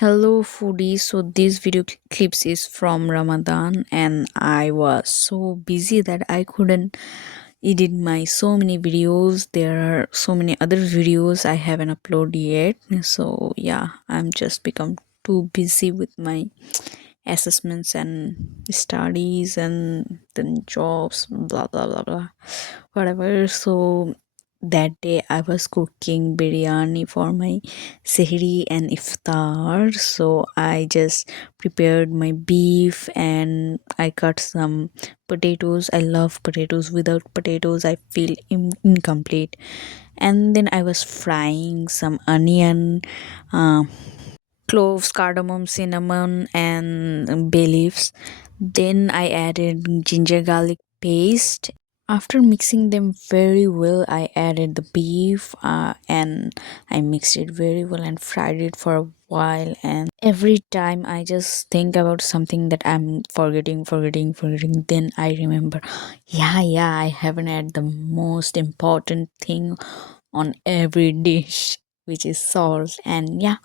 Hello foodies. So this video clips is from Ramadan and I was so busy that I couldn't edit my so many videos. There are so many other videos I haven't uploaded yet. So yeah, I'm just become too busy with my assessments and studies and then jobs, blah blah blah blah, whatever. So that day I was cooking biryani for my sehri and iftar. So I just prepared my beef and I cut some potatoes. I love potatoes. Without potatoes I feel incomplete. And then I was frying some onion, uh, cloves, cardamom, cinnamon, and bay leaves. Then I added ginger garlic paste. After mixing them very well, I added the beef and I mixed it very well and fried it for a while. And every time I just think about something that I'm forgetting, then I remember, yeah, I haven't added the most important thing on every dish, which is salt. And yeah,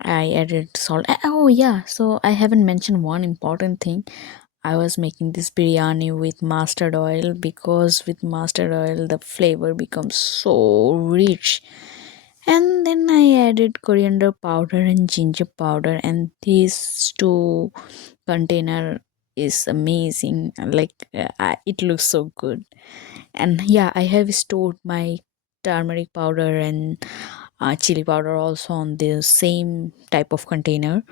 I added salt. Oh yeah, so I haven't mentioned one important thing. I was making this biryani with mustard oil because with mustard oil the flavor becomes so rich. And then I added coriander powder and ginger powder, and these two container is amazing. It looks so good. And yeah, I have stored my turmeric powder and chili powder also on the same type of container,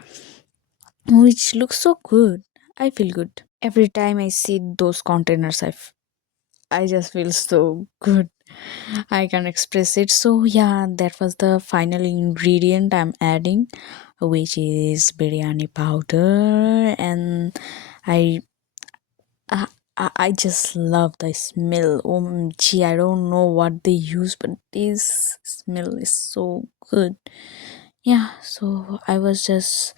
which looks so good. I feel good every time I see those containers. I just feel so good. I can express it. So yeah, that was the final ingredient I'm adding, which is biryani powder. And I I, I just love the smell. OMG, I don't know what they use, but this smell is so good. Yeah, so I was just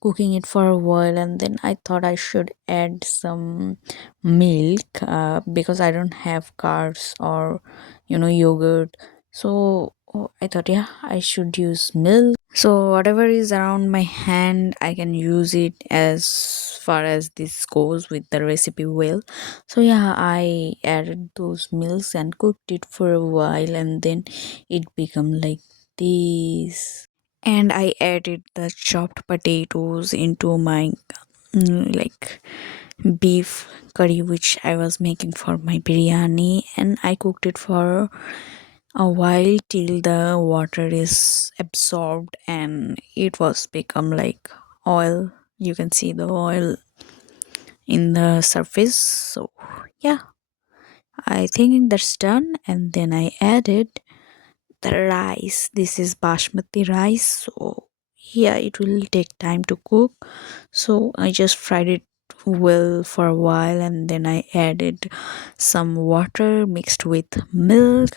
cooking it for a while and then I thought I should add some milk because I don't have carbs or yogurt. So I thought, yeah, I should use milk. So whatever is around my hand I can use it as far as this goes with the recipe well. So yeah, I added those milks and cooked it for a while and then it become like this. And I added the chopped potatoes into my like beef curry which I was making for my biryani, and I cooked it for a while till the water is absorbed and it was become like oil. You can see the oil in the surface. So yeah, I think that's done. And then I added the rice. This is basmati rice, so yeah, it will take time to cook. So I just fried it well for a while and then I added some water mixed with milk,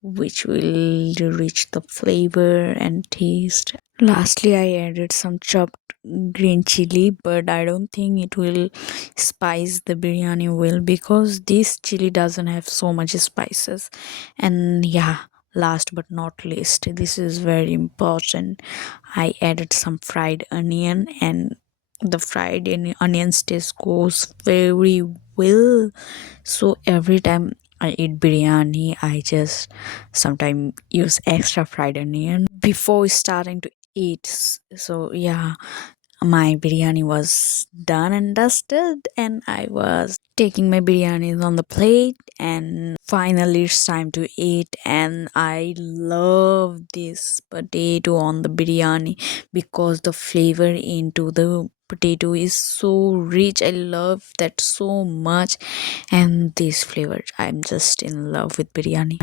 which will reach the flavor and taste. Lastly, I added some chopped green chili, but I don't think it will spice the biryani well because this chili doesn't have so much spices. And yeah, last but not least, this is very important. I added some fried onion, and the fried onions taste goes very well. So every time I eat biryani, I just sometimes use extra fried onion before starting to eat. So yeah, my biryani was done and dusted, and I was taking my biryanis on the plate. And finally, it's time to eat. And I love this potato on the biryani because the flavor into the potato is so rich. I love that so much, and this flavor, I'm just in love with biryani.